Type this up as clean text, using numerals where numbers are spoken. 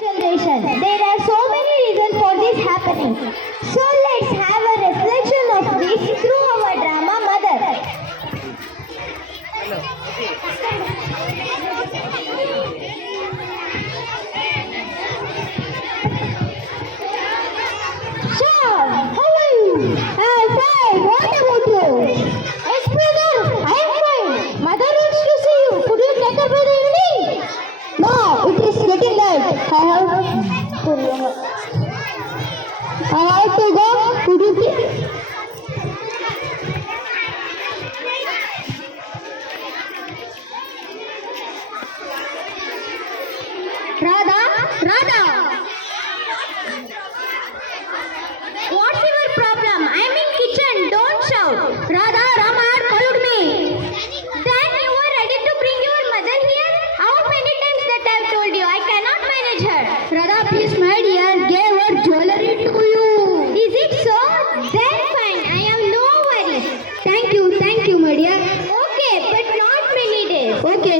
generation. There are so many reasons for this happening. So let's have a reflection of this through our drama Mother. Sean, how are you? I'm fine. What about you? Yes, brother. I'm fine. Mother wants to see you. Could you take her by the evening? No, it is getting late. I have to go. Could you please? Radha, Radha. What's your problem? I'm in kitchen. Don't shout. Radha, Rama had called me. Then you were ready to bring your mother here? How many times that I've told you? I cannot manage her. Radha, please, my dear, gave her jewelry to you. Is it so? Then fine. I have no worries. Thank you, my dear. Okay, but not many days. Okay.